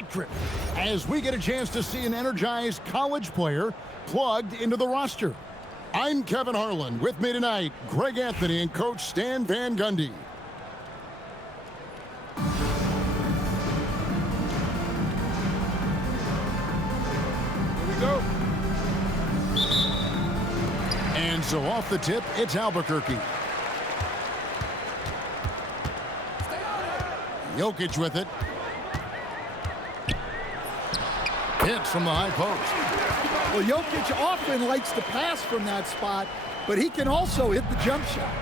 electric as we get a chance to see an energized college player plugged into the roster. I'm Kevin Harlan. With me tonight, Greg Anthony and Coach Stan Van Gundy. Here we go. And so off the tip, it's Albuquerque. Jokic with it. Hits from the high post. Well, Jokic often likes to pass from that spot, but he can also hit the jump shot.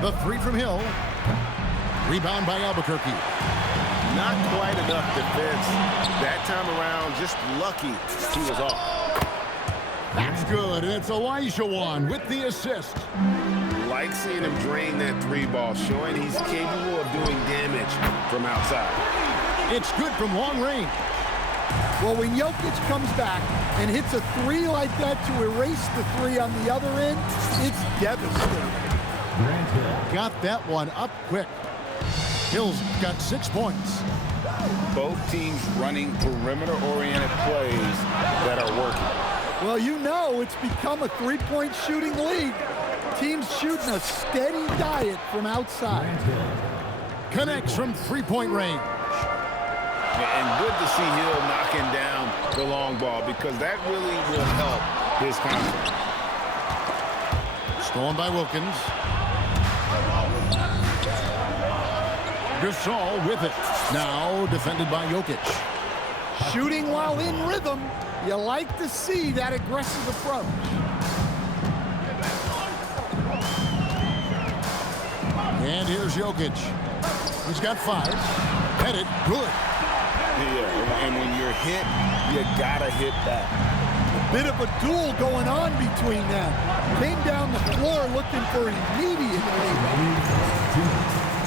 The three from Hill. Rebound by Albuquerque. Not quite enough defense. That time around, just lucky he was off. That's good, and it's Olajuwon with the assist. Like seeing him drain that three ball, showing he's capable of doing damage from outside. It's good from long range. Well, when Jokic comes back and hits a three like that to erase the three on the other end, it's devastating. Got that one up quick. Hill's got 6 points. Both teams running perimeter-oriented plays that are working. Well, you know it's become a three-point shooting league. Teams shooting a steady diet from outside. Connects from three-point range. And good to see Hill knocking down the long ball because that really will help his confidence. Stolen by Wilkins. Gasol with it. Now defended by Jokic. Shooting while in rhythm. You like to see that aggressive approach. And here's Jokic. He's got 5. Headed. Good. Yeah, and when you're hit, you gotta hit back. A bit of a duel going on between them. Came down the floor looking for an immediate lead.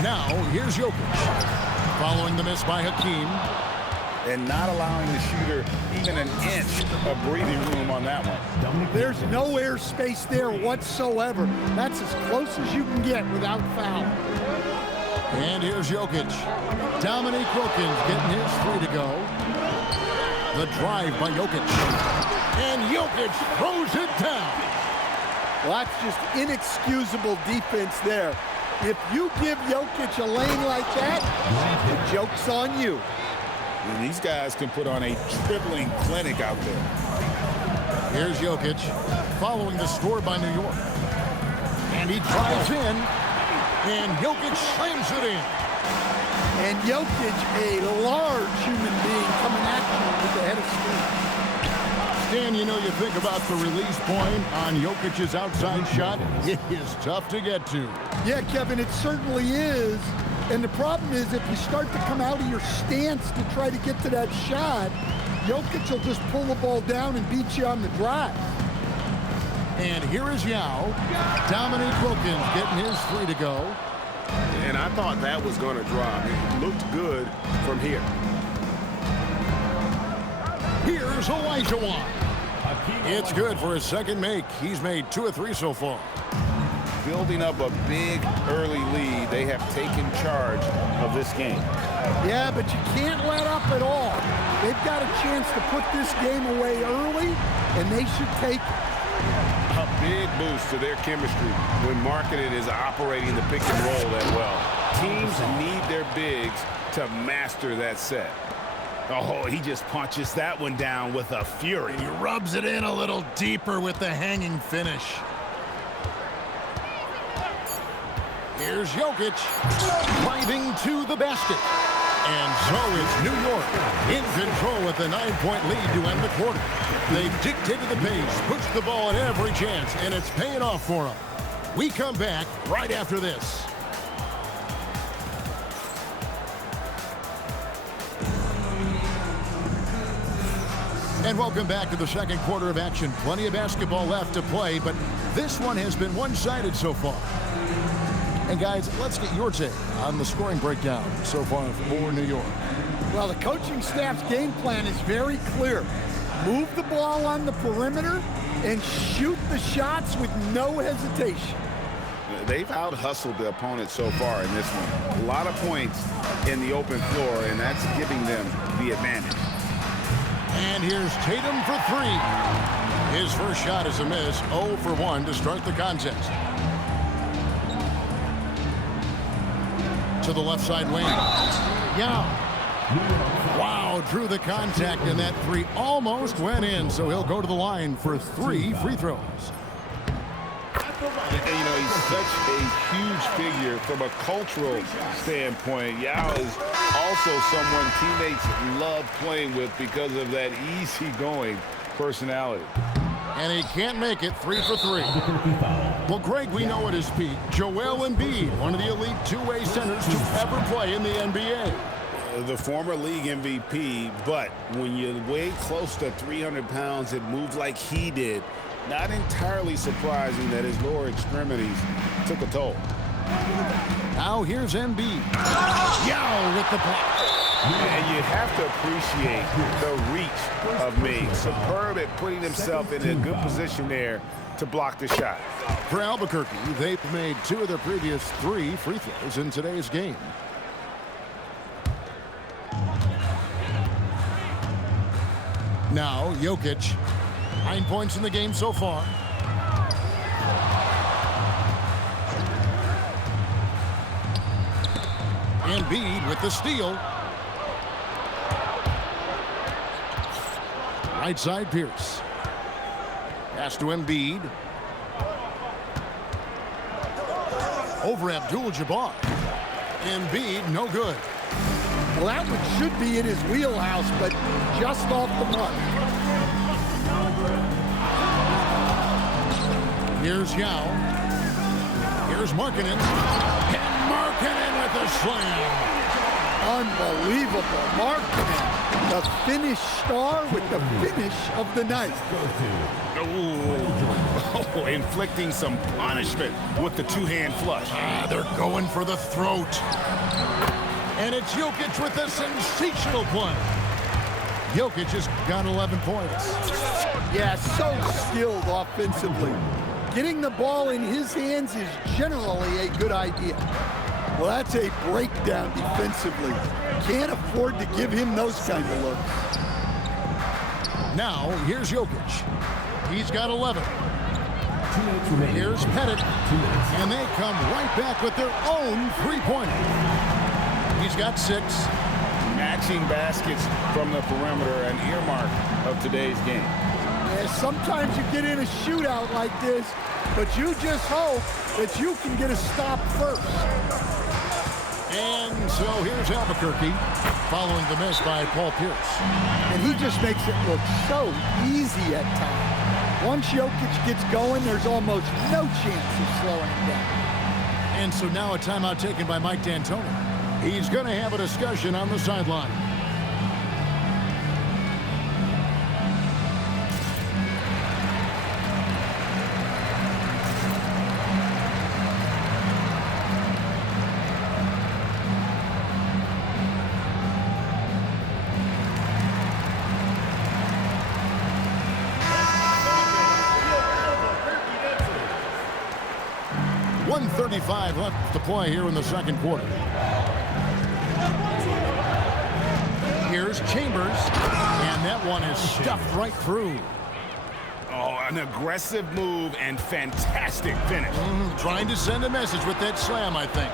Now, here's Jokic. Following the miss by Hakeem. And not allowing the shooter even an inch of breathing room on that one. There's no air space there whatsoever. That's as close as you can get without foul. And here's Jokic. Dominique Wilkins getting his 3 to go. The drive by Jokic. And Jokic throws it down. Well, that's just inexcusable defense there. If you give Jokic a lane like that, the joke's on you. And these guys can put on a dribbling clinic out there. Here's Jokic following the score by New York. And he drives in. And Jokic slams it in. And Jokic, a large human being coming at you with the head of steam. Stan, you know, you think about the release point on Jokic's outside shot. It is tough to get to. Yeah, Kevin, it certainly is. And the problem is if you start to come out of your stance to try to get to that shot, Jokic will just pull the ball down and beat you on the drive. And here is Yao. Dominique Wilkins getting his 3 to go. And I thought that was going to drop. It looked good from here. Here's Olajuwon. It's good for his second make. He's made 2 of 3 so far. Building up a big early lead, they have taken charge of this game. Yeah, but you can't let up at all. They've got a chance to put this game away early, and they should take it. A big boost to their chemistry when Markkanen is operating the pick and roll that well. Teams need their bigs to master that set. Oh, he just punches that one down with a fury. He rubs it in a little deeper with the hanging finish. Here's Jokic driving to the basket. And so it's New York in control with a 9-point lead to end the quarter. They've dictated the pace, pushed the ball at every chance, and it's paying off for them. We come back right after this. And welcome back to the second quarter of action. Plenty of basketball left to play, but this one has been one-sided so far. And guys, let's get your take on the scoring breakdown so far for New York. Well, the coaching staff's game plan is very clear. Move the ball on the perimeter and shoot the shots with no hesitation. they've out-hustled the opponent so far in this one. A lot of points in the open floor, and that's giving them the advantage. And here's Tatum for three. His first shot is a miss, 0 for 1 to start the contest. To the left side wing. Yao. Wow, drew the contact, and that three almost went in, so he'll go to the line for 3 free throws. And, you know, he's such a huge figure from a cultural standpoint. Yao is also someone teammates love playing with because of that easygoing personality. And he can't make it 3 for 3. Well, Greg, we know at his peak, Joel Embiid, one of the elite two-way centers to ever play in the NBA. The former league MVP, but when you weigh close to 300 pounds and move like he did, not entirely surprising that his lower extremities took a toll. Now here's Embiid. Yao with the block. And you have to appreciate the reach of May. Superb at putting himself in a good position there to block the shot. For Albuquerque, they've made 2 of their previous 3 free throws in today's game. Now, Jokic, 9 points in the game so far. Embiid with the steal. Right side, Pierce. Pass to Embiid. Over Abdul-Jabbar. Embiid, no good. Well, that one should be in his wheelhouse, but just off the mark. Here's Yao. Here's Markkanen. And Markkanen with the slam. Unbelievable. Markkanen, the Finnish star with the finish of the night. Oh, inflicting some punishment with the two-hand flush. They're going for the throat. And it's Jokic with a sensational play. Jokic has got 11 points. Yeah, so skilled offensively. Getting the ball in his hands is generally a good idea. Well, that's a breakdown defensively. Can't afford to give him those kind of looks. Now, here's Jokic. He's got 11. Here's Pettit. And they come right back with their own three-pointer. He's got 6. Matching baskets from the perimeter, an earmark of today's game. Yeah, sometimes you get in a shootout like this, but you just hope that you can get a stop first. And so here's Albuquerque following the miss by Paul Pierce. And he just makes it look so easy at times. Once Jokic gets going, there's almost no chance of slowing him down. And so now a timeout taken by Mike D'Antoni. He's going to have a discussion on the sideline. .135 left to play here in the second quarter. Here's Chambers, and that one is stuffed right through. Oh, an aggressive move and fantastic finish. Trying to send a message with that slam, I think.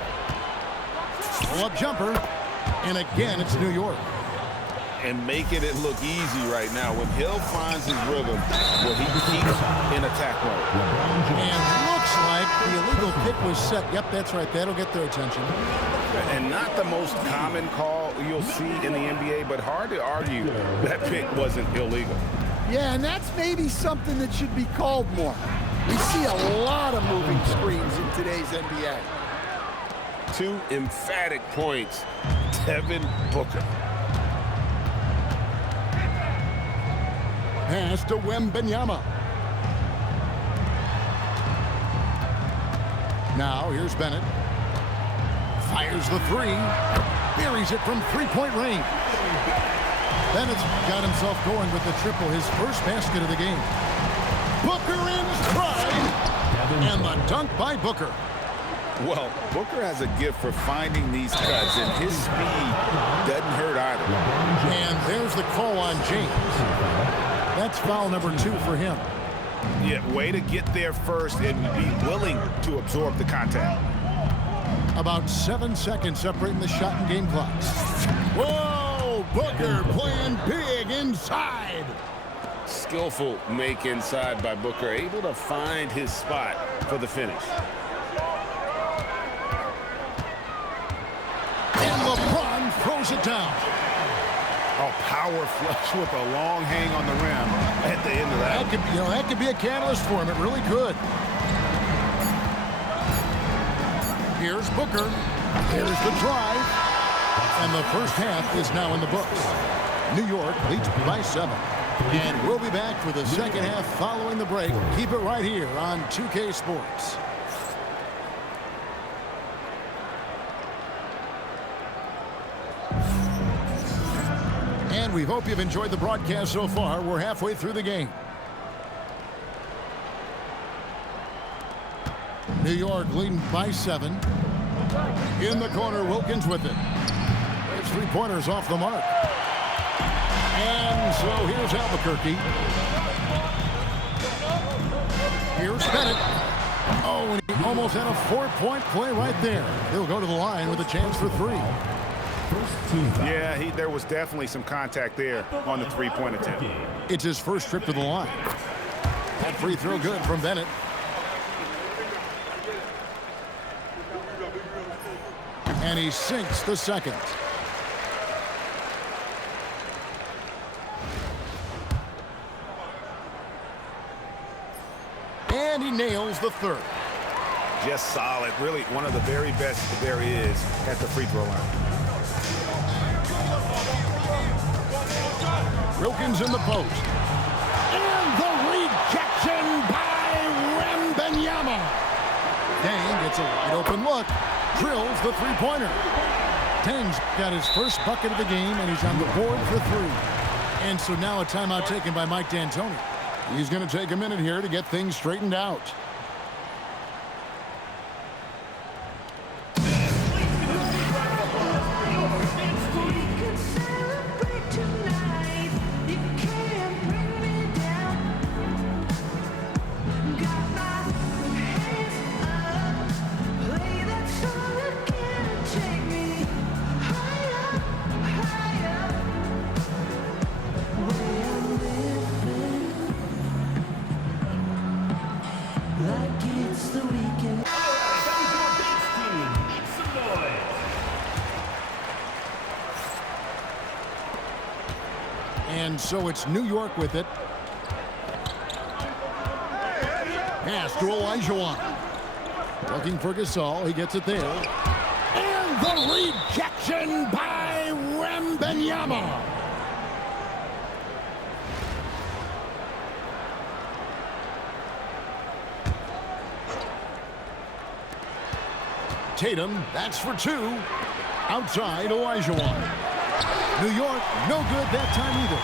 Pull-up jumper, and again, it's New York. And making it look easy right now. When Hill finds his rhythm, well, he keeps in attack mode. And looks like the illegal pick was set. Yep, that's right. That'll get their attention. And not the most common call you'll see in the NBA, but hard to argue that pick wasn't illegal. Yeah, and that's maybe something that should be called more. We see a lot of moving screens in today's NBA. 2 emphatic points. Devin Booker. Pass to Wembanyama. Now here's Bennett. Fires the 3. Buries it from three-point range. Bennett's got himself going with the triple, his first basket of the game. Booker in stride. And the dunk by Booker. Well, Booker has a gift for finding these cuts, and his speed doesn't hurt either. And there's the call on James. That's foul number 2 for him. Yeah, way to get there first and be willing to absorb the contact. About 7 seconds separating the shot and game clocks. Whoa, Booker playing big inside. Skillful make inside by Booker, able to find his spot for the finish. And LeBron throws it down. Oh, power flush with a long hang on the rim at the end of that. That could be a catalyst for him. It really could. Here's Booker. Here's the drive. And the first half is now in the books. New York leads by 7. And we'll be back for the second half following the break. Keep it right here on 2K Sports. And we hope you've enjoyed the broadcast so far. We're halfway through the game. New York leading by 7. In the corner, Wilkins with it. There's 3-pointers off the mark. And so here's Albuquerque. Here's Bennett. Oh, and he almost had a 4-point play right there. He'll go to the line with a chance for 3. Yeah, there was definitely some contact there on the 3-point attempt. It's his first trip to the line. That free throw good from Bennett. And he sinks the second. And he nails the third. Just solid. Really one of the very best there is at the free throw line. Wilkins in the post. And the rejection by Wembanyama. Dang gets a wide open look. Drills the 3-pointer. Tang's got his first bucket of the game, and he's on the board for 3. And so now a timeout taken by Mike D'Antoni. He's going to take a minute here to get things straightened out. And so it's New York with it. Pass to Olajuwon. Looking for Gasol. He gets it there. And the rejection by Wembanyama. Tatum, that's for 2. Outside, Olajuwon. New York, no good that time either.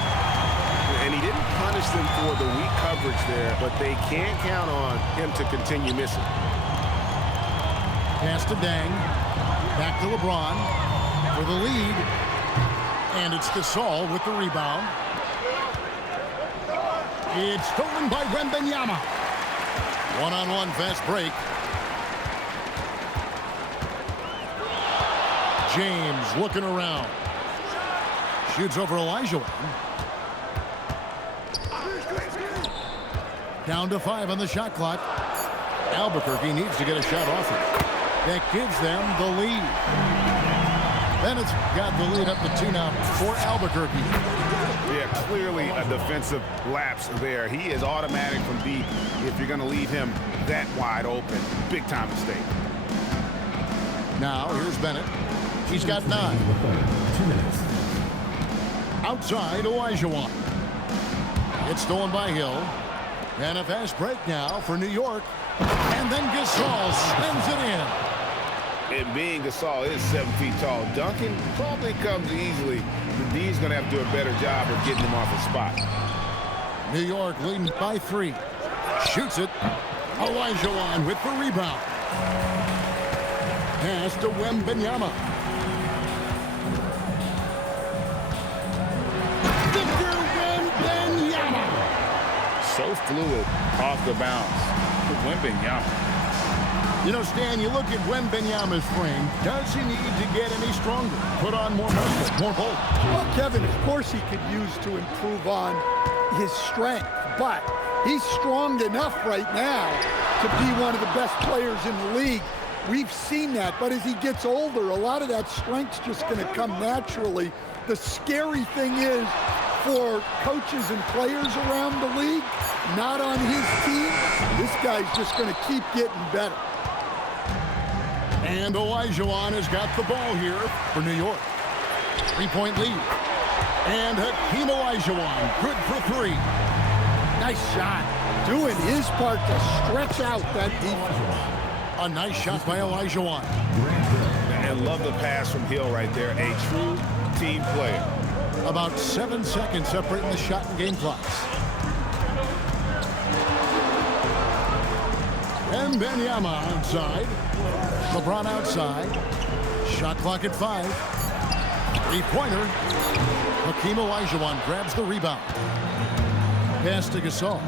And he didn't punish them for the weak coverage there, but they can't count on him to continue missing. Pass to Dang. Back to LeBron for the lead. And it's Gasol with the rebound. It's stolen by Wembanyama. One-on-one fast break. James looking around. Shoots over Olajuwon. Down to 5 on the shot clock. Albuquerque needs to get a shot off it. That gives them the lead. Bennett's got the lead up to 2 now for Albuquerque. Yeah, clearly a defensive lapse there. He is automatic from deep if you're going to leave him that wide open. Big time mistake. Now, here's Bennett. He's got 9. 2 minutes. Outside, Olajuwon. It's stolen by Hill. And a fast break now for New York. And then Gasol slams it in. And being Gasol is 7 feet tall, dunking probably comes easily. The D's going to have to do a better job of getting him off his spot. New York leading by 3. Shoots it. Olajuwon with the rebound. pass to Wembanyama. Victor Wembanyama. So fluid off the bounce. Wembanyama. You know, Stan, you look at Wembanyama's frame. Does he need to get any stronger? Put on more muscle, more bulk? Well, Kevin, of course he could use to improve on his strength, but he's strong enough right now to be one of the best players in the league. We've seen that, but as he gets older, a lot of that strength's just going to come naturally. The scary thing is, for coaches and players around the league, not on his team, this guy's just going to keep getting better. And Olajuwon has got the ball here for New York. 3-point lead. And Hakeem Olajuwon, good for three. Nice shot. Doing his part to stretch out that defense. A nice shot by Olajuwon. And love the pass from Hill right there. A true team player. About 7 seconds separating the shot and game clocks. And Wembanyama outside. LeBron outside. Shot clock at 5. Three-pointer. Hakeem Olajuwon grabs the rebound. Pass to Gasol.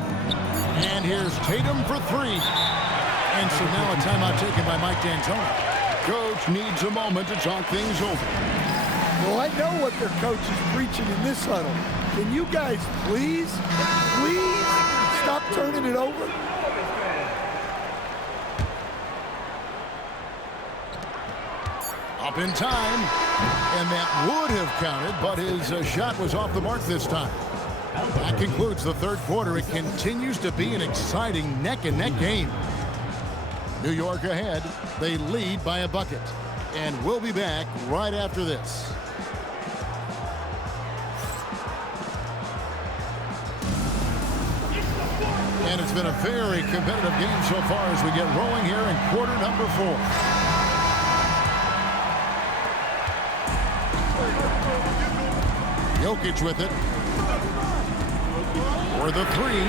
And here's Tatum for three. And so now a timeout taken by Mike D'Antoni. Coach needs a moment to talk things over. Well, I know what their coach is preaching in this huddle. Can you guys please stop turning it over? Up in time, and that would have counted, but his shot was off the mark this time. That concludes the third quarter. It continues to be an exciting neck-and-neck game. New York ahead. They lead by a bucket. And we'll be back right after this. And it's been a very competitive game so far as we get rolling here in quarter number 4. Jokic with it. For the three.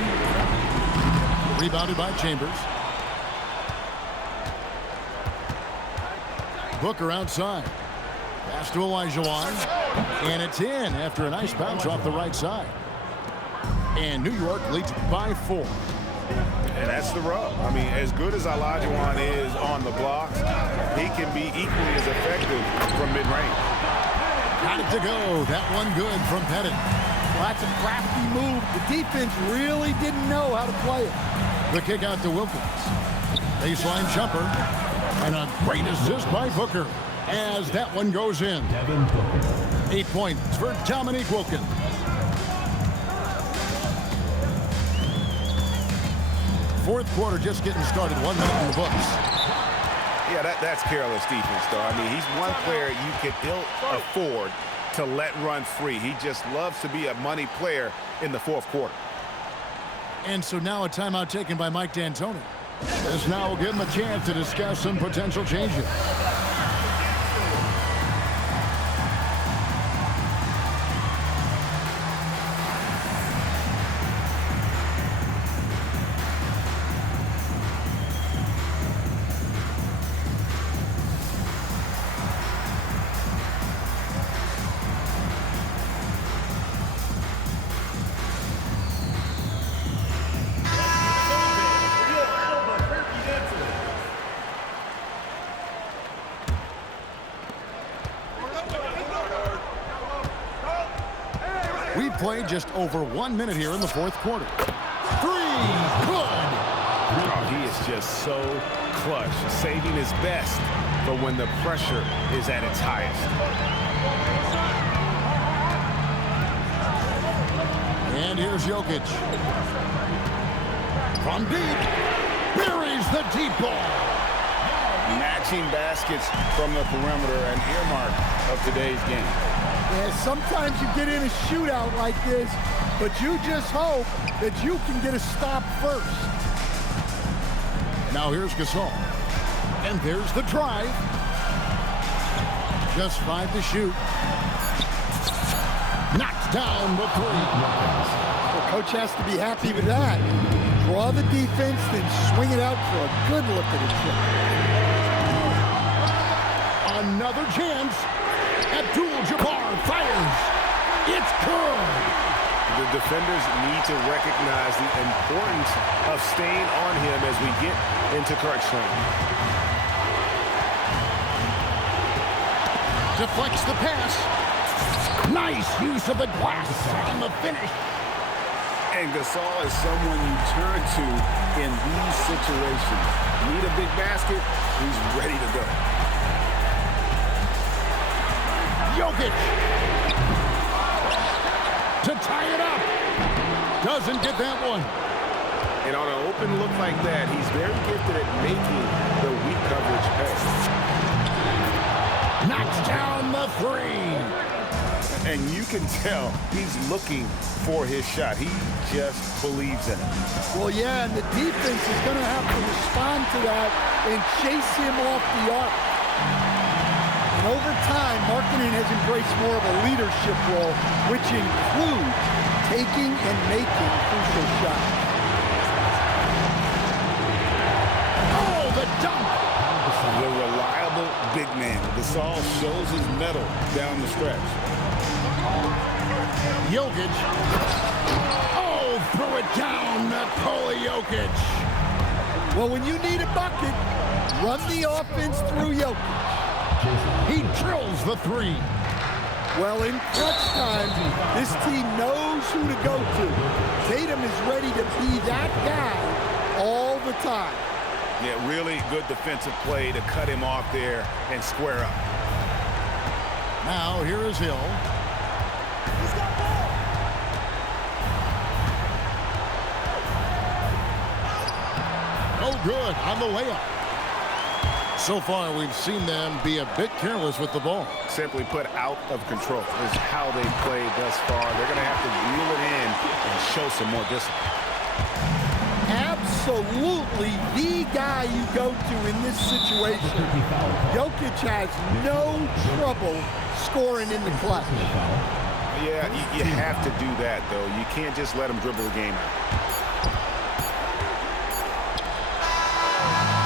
Rebounded by Chambers. Booker outside. Pass to Olajuwon. And it's in after a nice bounce off the right side. And New York leads by 4. And that's the rub. I mean, as good as Olajuwon is on the blocks, he can be equally as effective from mid-range. Got it to go. That one good from Pettit. Well, that's a crafty move. The defense really didn't know how to play it. The kick out to Wilkins. Baseline jumper. And a great assist by Booker as that one goes in. 8 points for Dominique Wilkins. Fourth quarter just getting started. 1 minute in the books. Yeah, that's careless defense, though. I mean, he's one player you can ill afford to let run free. He just loves to be a money player in the fourth quarter. And so now a timeout taken by Mike D'Antoni. This now will give him a chance to discuss some potential changes. We've played just over 1 minute here in the fourth quarter. Three, good. Oh, he is just so clutch, saving his best for when the pressure is at its highest. And here's Jokic. From deep, buries the deep ball. Matching baskets from the perimeter, an earmark of today's game. Yeah, sometimes you get in a shootout like this, but you just hope that you can get a stop first. Now here's Gasol. And there's the drive. Just 5 to shoot. Knocks down the three. The coach has to be happy with that. Draw the defense, then swing it out for a good look at the tip. another chance. Abdul-Jabbar fires. It's good. The defenders need to recognize the importance of staying on him as we get into crunch time. Deflects the pass. Nice use of the glass on the finish. And Gasol is someone you turn to in these situations. Need a big basket, he's ready to go. Jokic. To tie it up. Doesn't get that one. And on an open look like that, he's very gifted at making the weak coverage pay. Knocks down the three. And you can tell he's looking for his shot. He just believes in it. Well, yeah, and the defense is going to have to respond to that and chase him off the arc. And over time, Markkanen has embraced more of a leadership role, which includes taking and making crucial shots. Oh, the dunk. The reliable big man. Gasol shows his mettle down the stretch. Jokic. Oh, threw it down. Nikola Jokic. Well, when you need a bucket, run the offense through Jokic. He drills the three. Well, in clutch time, this team knows who to go to. Tatum is ready to be that guy all the time. Yeah, really good defensive play to cut him off there and square up. Now, here is Hill. Oh, good on the layup. So far, we've seen them be a bit careless with the ball. Simply put, out of control is how they played thus far. They're going to have to reel it in and show some more discipline. Absolutely the guy you go to in this situation. Jokic has no trouble scoring in the clutch. Yeah, you have to do that, though. You can't just let him dribble the game out.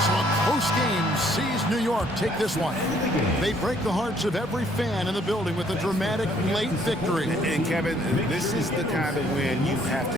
So a close game sees New York take this one. They break the hearts of every fan in the building with a dramatic late victory. And Kevin, this is the kind of win you have to